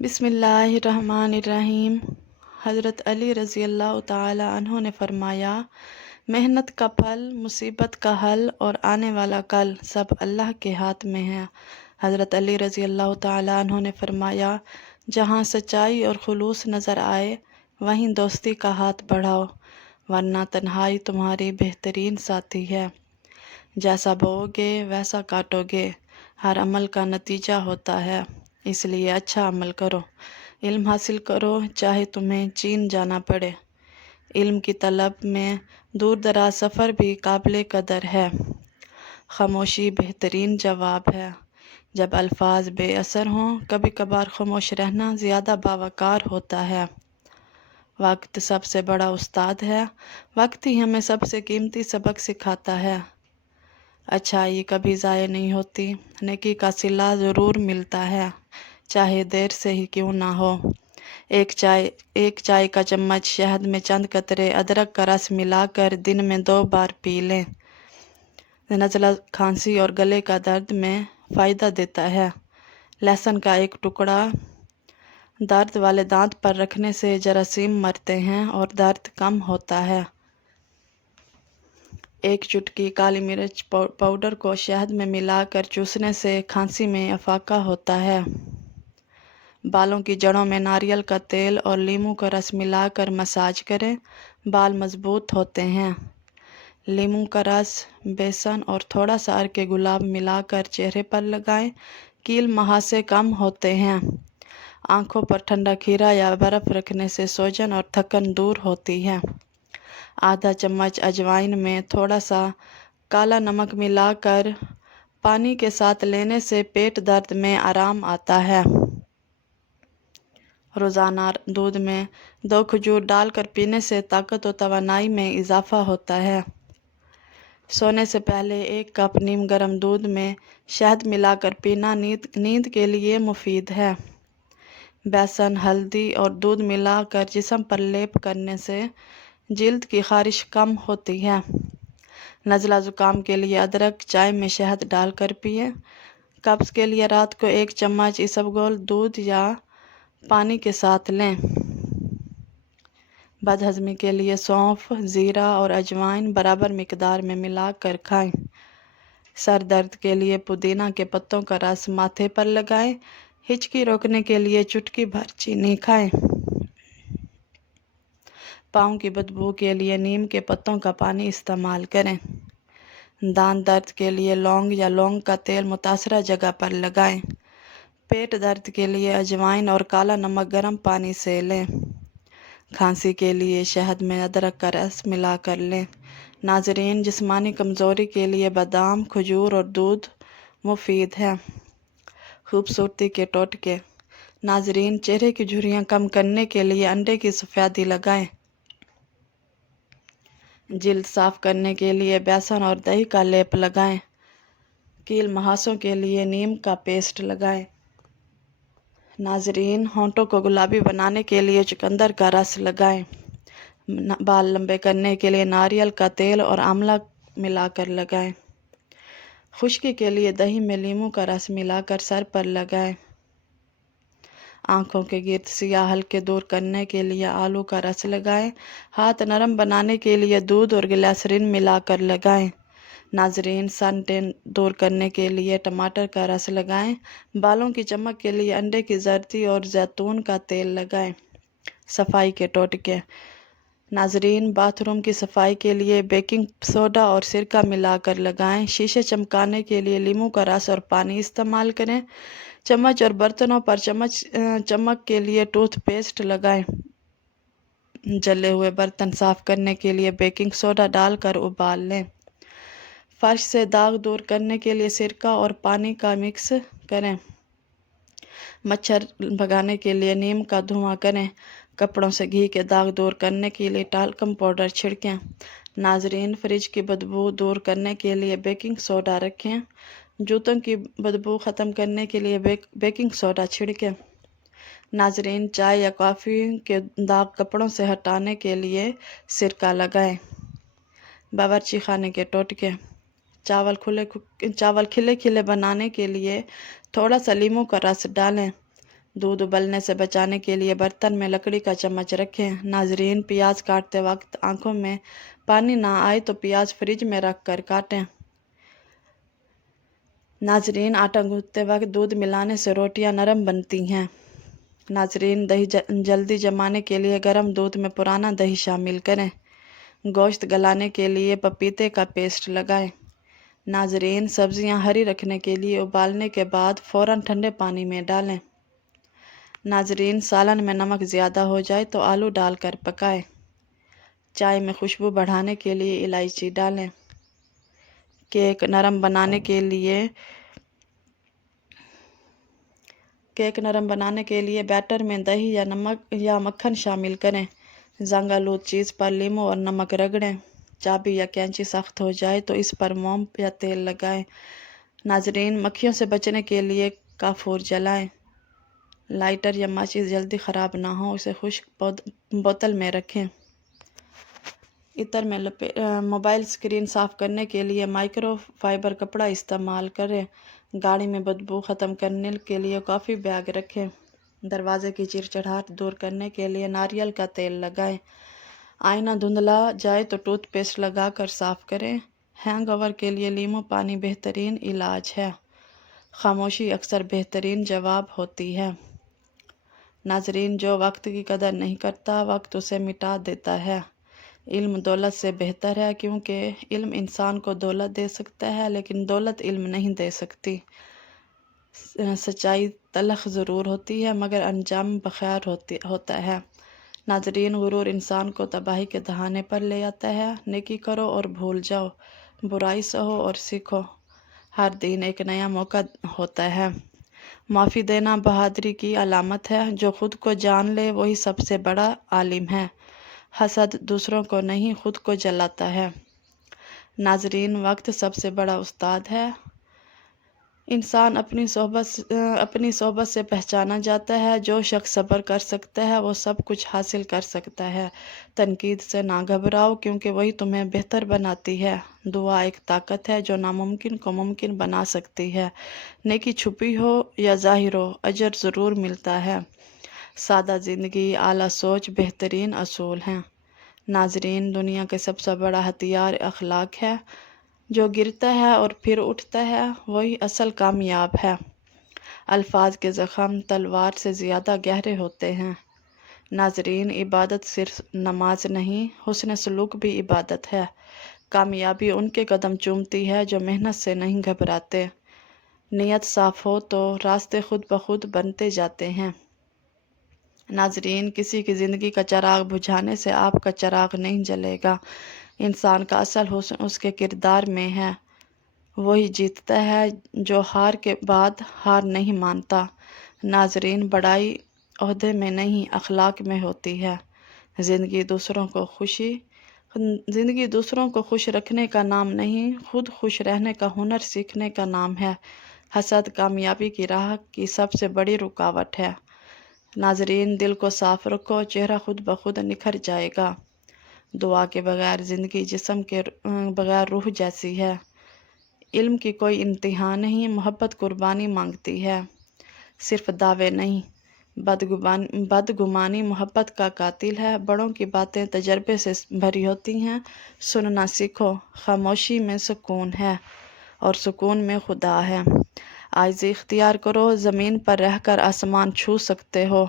بسم اللہ الرحمن الرحیم۔ حضرت علی رضی اللہ تعالی عنہ نے فرمایا، محنت کا پھل، مصیبت کا حل اور آنے والا کل سب اللہ کے ہاتھ میں ہے۔ حضرت علی رضی اللہ تعالی عنہ نے فرمایا، جہاں سچائی اور خلوص نظر آئے وہیں دوستی کا ہاتھ بڑھاؤ، ورنہ تنہائی تمہاری بہترین ساتھی ہے۔ جیسا بوؤ گے ویسا کاٹو گے، ہر عمل کا نتیجہ ہوتا ہے، اس لیے اچھا عمل کرو، علم حاصل کرو چاہے تمہیں چین جانا پڑے۔ علم کی طلب میں دور دراز سفر بھی قابل قدر ہے۔ خاموشی بہترین جواب ہے۔ جب الفاظ بے اثر ہوں، کبھی کبھار خاموش رہنا زیادہ باوقار ہوتا ہے۔ وقت سب سے بڑا استاد ہے، وقت ہی ہمیں سب سے قیمتی سبق سکھاتا ہے۔ اچھائی کبھی ضائع نہیں ہوتی، نیکی کا صلہ ضرور ملتا ہے، چاہے دیر سے ہی کیوں نہ ہو۔ ایک چائے کا چمچ شہد میں چند قطرے ادرک کا رس ملا کر دن میں 2 بار پی لیں، نزلہ، کھانسی اور گلے کا درد میں فائدہ دیتا ہے۔ لہسن کا ایک ٹکڑا درد والے دانت پر رکھنے سے جراثیم مرتے ہیں اور درد کم ہوتا ہے۔ ایک چٹکی کالی مرچ پاؤڈر کو شہد میں ملا کر چوسنے سے کھانسی میں افاقہ ہوتا ہے۔ بالوں کی جڑوں میں ناریل کا تیل اور لیموں کا رس ملا کر مساج کریں، بال مضبوط ہوتے ہیں۔ لیموں کا رس، بیسن اور تھوڑا سا عرق گلاب ملا کر چہرے پر لگائیں، کیل مہاسے کم ہوتے ہیں۔ آنکھوں پر ٹھنڈا کھیرا یا برف رکھنے سے سوجن اور تھکن دور ہوتی ہے۔ آدھا چمچ اجوائن میں تھوڑا سا کالا نمک ملا کر پانی کے ساتھ لینے سے پیٹ درد میں آرام آتا ہے۔ روزانہ دودھ میں 2 کھجور ڈال کر پینے سے طاقت و توانائی میں اضافہ ہوتا ہے۔ سونے سے پہلے 1 کپ نیم گرم دودھ میں شہد ملا کر پینا نیند کے لیے مفید ہے۔ بیسن، ہلدی اور دودھ ملا کر جسم پر لیپ کرنے سے جلد کی خارش کم ہوتی ہے۔ نزلہ زکام کے لیے ادرک چائے میں شہد ڈال کر پئیں۔ قبض کے لیے رات کو 1 چمچ اسبگول دودھ یا پانی کے ساتھ لیں۔ بد ہضمی کے لیے سونف، زیرہ اور اجوائن برابر مقدار میں ملا کر کھائیں۔ سر درد کے لیے پودینہ کے پتوں کا رس ماتھے پر لگائیں۔ ہچکی روکنے کے لیے چٹکی بھر چینی کھائیں۔ پاؤں کی بدبو کے لیے نیم کے پتوں کا پانی استعمال کریں۔ دانت درد کے لیے لونگ یا لونگ کا تیل متاثرہ جگہ پر لگائیں۔ پیٹ درد کے لیے اجوائن اور کالا نمک گرم پانی سے لیں۔ کھانسی کے لیے شہد میں ادرک کا رس ملا کر لیں۔ ناظرین، جسمانی کمزوری کے لیے بادام، کھجور اور دودھ مفید ہے۔ خوبصورتی کے ٹوٹکے۔ ناظرین، چہرے کی جھریاں کم کرنے کے لیے انڈے کی سفیدی لگائیں۔ جلد صاف کرنے کے لیے بیسن اور دہی کا لیپ لگائیں۔ کیل مہاسوں کے لیے نیم کا پیسٹ لگائیں۔ ناظرین، ہونٹوں کو گلابی بنانے کے لیے چقندر کا رس لگائیں۔ بال لمبے کرنے کے لیے ناریل کا تیل اور آملہ ملا کر لگائیں۔ خشکی کے لیے دہی میں لیموں کا رس ملا کر سر پر لگائیں۔ آنکھوں کے گرد سیاہ حلقے دور کرنے کے لیے آلو کا رس لگائیں۔ ہاتھ نرم بنانے کے لیے دودھ اور گلیسرین ملا کر لگائیں۔ ناظرین، سن ٹین دور کرنے کے لیے ٹماٹر کا رس لگائیں۔ بالوں کی چمک کے لیے انڈے کی زردی اور زیتون کا تیل لگائیں۔ صفائی کے ٹوٹکے۔ ناظرین، باتھ روم کی صفائی کے لیے بیکنگ سوڈا اور سرکہ ملا کر لگائیں۔ شیشے چمکانے کے لیے لیموں کا رس اور پانی استعمال کریں۔ چمچ اور برتنوں پر چمک کے لیے ٹوتھ پیسٹ لگائیں۔ جلے ہوئے برتن صاف کرنے کے لیے بیکنگ سوڈا ڈال کر ابال لیں۔ فرش سے داغ دور کرنے کے لیے سرکہ اور پانی کا مکس کریں۔ مچھر بھگانے کے لیے نیم کا دھواں کریں۔ کپڑوں سے گھی کے داغ دور کرنے کے لیے ٹالکم پاؤڈر چھڑکیں۔ ناظرین، فریج کی بدبو دور کرنے کے لیے بیکنگ سوڈا رکھیں۔ جوتوں کی بدبو ختم کرنے کے لیے بیکنگ سوڈا چھڑکیں۔ ناظرین، چائے یا کافی کے داغ کپڑوں سے ہٹانے کے لیے سرکہ لگائیں۔ باورچی خانے کے ٹوٹکے۔ چاول کھلے کھلے بنانے کے لیے تھوڑا سا لیموں کا رس ڈالیں۔ دودھ ابلنے سے بچانے کے لیے برتن میں لکڑی کا چمچ رکھیں۔ ناظرین، پیاز کاٹتے وقت آنکھوں میں پانی نہ آئے تو پیاز فریج میں رکھ کر کاٹیں۔ ناظرین، آٹا گوندھتے وقت دودھ ملانے سے روٹیاں نرم بنتی ہیں۔ ناظرین، دہی جلدی جمانے کے لیے گرم دودھ میں پرانا دہی شامل کریں۔ گوشت گلانے کے لیے پپیتے کا پیسٹ لگائیں۔ ناظرین، سبزیاں ہری رکھنے کے لیے ابالنے کے بعد فوراً ٹھنڈے پانی میں ڈالیں۔ ناظرین، سالن میں نمک زیادہ ہو جائے تو آلو ڈال کر پکائیں۔ چائے میں خوشبو بڑھانے کے لیے الائچی ڈالیں۔ کیک نرم بنانے کے لیے بیٹر میں دہی یا نمک یا مکھن شامل کریں۔ زنگ آلود چیز پر لیموں اور نمک رگڑیں۔ چابی یا کینچی سخت ہو جائے تو اس پر موم یا تیل لگائیں۔ ناظرین، مکھیوں سے بچنے کے لیے کافور جلائیں۔ لائٹر یا ماچس جلدی خراب نہ ہو، اسے خشک بوتل میں رکھیں۔ عطر میں موبائل اسکرین صاف کرنے کے لیے مائکرو فائبر کپڑا استعمال کریں۔ گاڑی میں بدبو ختم کرنے کے لیے کافی بیگ رکھیں۔ دروازے کی چڑچڑاہٹ دور کرنے کے لیے ناریل کا تیل لگائیں۔ آئینہ دھندلا جائے تو ٹوتھ پیسٹ لگا کر صاف کریں۔ ہینگ اوور کے لیے لیموں پانی بہترین علاج ہے۔ خاموشی اکثر بہترین جواب ہوتی ہے۔ ناظرین، جو وقت کی قدر نہیں کرتا، وقت اسے مٹا دیتا ہے۔ علم دولت سے بہتر ہے، کیونکہ علم انسان کو دولت دے سکتا ہے لیکن دولت علم نہیں دے سکتی۔ سچائی تلخ ضرور ہوتی ہے مگر انجام بخیر ہوتا ہے۔ ناظرین، غرور انسان کو تباہی کے دہانے پر لے آتا ہے۔ نیکی کرو اور بھول جاؤ، برائی سہو اور سیکھو۔ ہر دن ایک نیا موقع ہوتا ہے۔ معافی دینا بہادری کی علامت ہے۔ جو خود کو جان لے وہی سب سے بڑا عالم ہے۔ حسد دوسروں کو نہیں، خود کو جلاتا ہے۔ ناظرین، وقت سب سے بڑا استاد ہے۔ انسان اپنی صحبت سے پہچانا جاتا ہے۔ جو شخص صبر کر سکتا ہے وہ سب کچھ حاصل کر سکتا ہے۔ تنقید سے نہ گھبراؤ، کیونکہ وہی تمہیں بہتر بناتی ہے۔ دعا ایک طاقت ہے جو ناممکن کو ممکن بنا سکتی ہے۔ نیکی چھپی ہو یا ظاہر ہو، اجر ضرور ملتا ہے۔ سادہ زندگی، اعلیٰ سوچ بہترین اصول ہیں۔ ناظرین، دنیا کا سب سے بڑا ہتھیار اخلاق ہے۔ جو گرتا ہے اور پھر اٹھتا ہے وہی اصل کامیاب ہے۔ الفاظ کے زخم تلوار سے زیادہ گہرے ہوتے ہیں۔ ناظرین، عبادت صرف نماز نہیں، حسن سلوک بھی عبادت ہے۔ کامیابی ان کے قدم چومتی ہے جو محنت سے نہیں گھبراتے۔ نیت صاف ہو تو راستے خود بخود بنتے جاتے ہیں۔ ناظرین، کسی کی زندگی کا چراغ بجھانے سے آپ کا چراغ نہیں جلے گا۔ انسان کا اصل حسن اس کے کردار میں ہے۔ وہی جیتتا ہے جو ہار کے بعد ہار نہیں مانتا۔ ناظرین، بڑائی عہدے میں نہیں، اخلاق میں ہوتی ہے۔ زندگی دوسروں کو خوش رکھنے کا نام نہیں، خود خوش رہنے کا ہنر سیکھنے کا نام ہے۔ حسد کامیابی کی راہ کی سب سے بڑی رکاوٹ ہے۔ ناظرین، دل کو صاف رکھو، چہرہ خود بخود نکھر جائے گا۔ دعا کے بغیر زندگی جسم کے بغیر روح جیسی ہے۔ علم کی کوئی انتہا نہیں، محبت قربانی مانگتی ہے، صرف دعوے نہیں۔ بدگمانی محبت کا قاتل ہے۔ بڑوں کی باتیں تجربے سے بھری ہوتی ہیں، سننا سیکھو۔ خاموشی میں سکون ہے اور سکون میں خدا ہے۔ عاجزی اختیار کرو، زمین پر رہ کر آسمان چھو سکتے ہو۔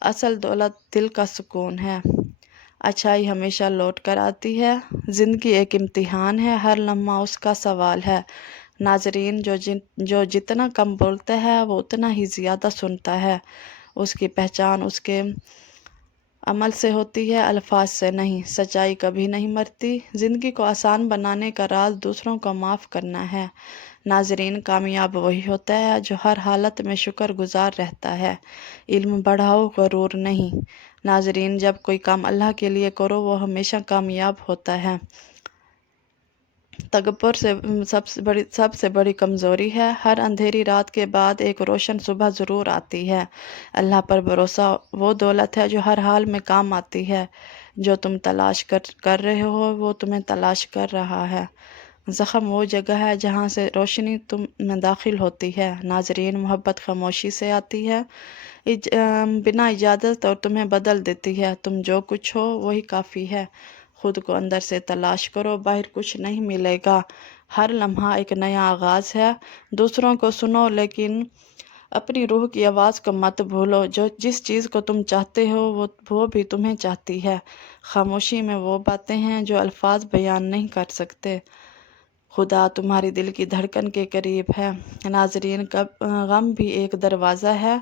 اصل دولت دل کا سکون ہے۔ اچھائی ہمیشہ لوٹ کر آتی ہے۔ زندگی ایک امتحان ہے، ہر لمحہ اس کا سوال ہے۔ ناظرین، جو جتنا کم بولتا ہے وہ اتنا ہی زیادہ سنتا ہے۔ اس کی پہچان اس کے عمل سے ہوتی ہے، الفاظ سے نہیں۔ سچائی کبھی نہیں مرتی۔ زندگی کو آسان بنانے کا راز دوسروں کو معاف کرنا ہے۔ ناظرین، کامیاب وہی ہوتا ہے جو ہر حالت میں شکر گزار رہتا ہے۔ علم بڑھاؤ، غرور نہیں۔ ناظرین، جب کوئی کام اللہ کے لیے کرو وہ ہمیشہ کامیاب ہوتا ہے۔ تکبر سب سے بڑی کمزوری ہے۔ ہر اندھیری رات کے بعد ایک روشن صبح ضرور آتی ہے۔ اللہ پر بھروسہ وہ دولت ہے جو ہر حال میں کام آتی ہے۔ جو تم تلاش کر رہے ہو وہ تمہیں تلاش کر رہا ہے۔ زخم وہ جگہ ہے جہاں سے روشنی تم میں داخل ہوتی ہے۔ ناظرین، محبت خاموشی سے آتی ہے، بنا اجازت، اور تمہیں بدل دیتی ہے۔ تم جو کچھ ہو وہی کافی ہے۔ خود کو اندر سے تلاش کرو، باہر کچھ نہیں ملے گا۔ ہر لمحہ ایک نیا آغاز ہے۔ دوسروں کو سنو لیکن اپنی روح کی آواز کو مت بھولو۔ جس چیز کو تم چاہتے ہو وہ بھی تمہیں چاہتی ہے۔ خاموشی میں وہ باتیں ہیں جو الفاظ بیان نہیں کر سکتے۔ خدا تمہاری دل کی دھڑکن کے قریب ہے۔ ناظرین، غم بھی ایک دروازہ ہے،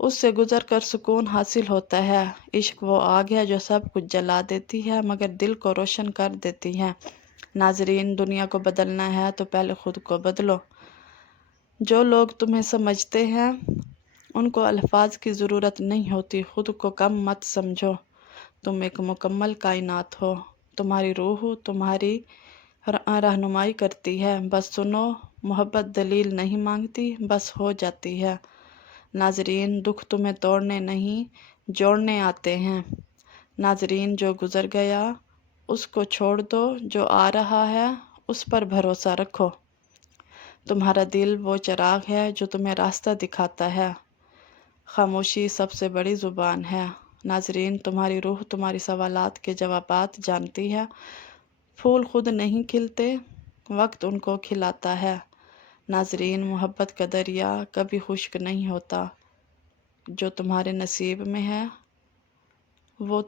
اس سے گزر کر سکون حاصل ہوتا ہے۔ عشق وہ آگ ہے جو سب کچھ جلا دیتی ہے مگر دل کو روشن کر دیتی ہے۔ ناظرین، دنیا کو بدلنا ہے تو پہلے خود کو بدلو۔ جو لوگ تمہیں سمجھتے ہیں ان کو الفاظ کی ضرورت نہیں ہوتی۔ خود کو کم مت سمجھو، تم ایک مکمل کائنات ہو۔ تمہاری روح تمہاری رہنمائی کرتی ہے، بس سنو۔ محبت دلیل نہیں مانگتی، بس ہو جاتی ہے۔ ناظرین، دکھ تمہیں توڑنے نہیں جوڑنے آتے ہیں۔ ناظرین، جو گزر گیا اس کو چھوڑ دو، جو آ رہا ہے اس پر بھروسہ رکھو۔ تمہارا دل وہ چراغ ہے جو تمہیں راستہ دکھاتا ہے۔ خاموشی سب سے بڑی زبان ہے۔ ناظرین، تمہاری روح تمہاری سوالات کے جوابات جانتی ہے۔ پھول خود نہیں کھلتے، وقت ان کو کھلاتا ہے۔ ناظرین، محبت کا دریا کبھی خشک نہیں ہوتا۔ جو تمہارے نصیب میں ہے وہ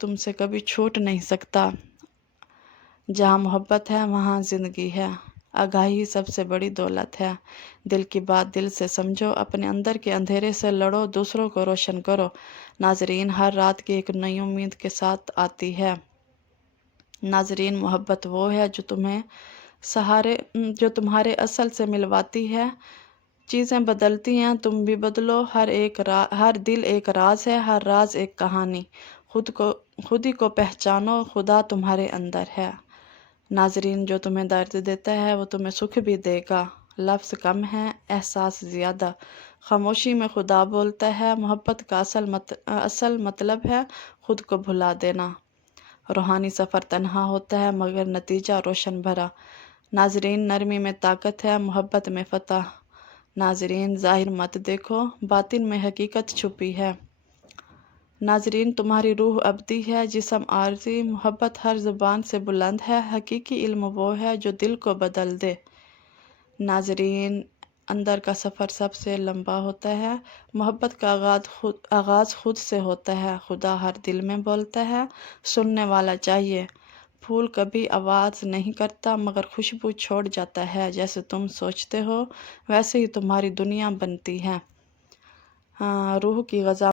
تم سے کبھی چھوٹ نہیں سکتا۔ جہاں محبت ہے وہاں زندگی ہے۔ آگاہی سب سے بڑی دولت ہے۔ دل کی بات دل سے سمجھو، اپنے اندر کے اندھیرے سے لڑو، دوسروں کو روشن کرو۔ ناظرین، ہر رات کی ایک نئی امید کے ساتھ آتی ہے۔ ناظرین، محبت وہ ہے جو تمہارے اصل سے ملواتی ہے۔ چیزیں بدلتی ہیں، تم بھی بدلو۔ ہر دل ایک راز ہے، ہر راز ایک کہانی۔ خود ہی کو پہچانو، خدا تمہارے اندر ہے۔ ناظرین، جو تمہیں درد دیتا ہے وہ تمہیں سکھ بھی دے گا۔ لفظ کم ہے، احساس زیادہ۔ خاموشی میں خدا بولتا ہے۔ محبت کا اصل مطلب ہے خود کو بھلا دینا۔ روحانی سفر تنہا ہوتا ہے مگر نتیجہ روشن بھرا۔ ناظرین، نرمی میں طاقت ہے، محبت میں فتح۔ ناظرین، ظاہر مت دیکھو، باطن میں حقیقت چھپی ہے۔ ناظرین، تمہاری روح ابدی ہے، جسم عارضی۔ محبت ہر زبان سے بلند ہے، حقیقی علم وہ ہے جو دل کو بدل دے۔ ناظرین، اندر کا سفر سب سے لمبا ہوتا ہے۔ محبت کا آغاز خود سے ہوتا ہے۔ خدا ہر دل میں بولتا ہے، سننے والا چاہیے۔ پھول کبھی آواز نہیں کرتا مگر خوشبو چھوڑ جاتا ہے۔ جیسے تم سوچتے ہو ویسے ہی تمہاری دنیا بنتی ہے۔ روح کی غذا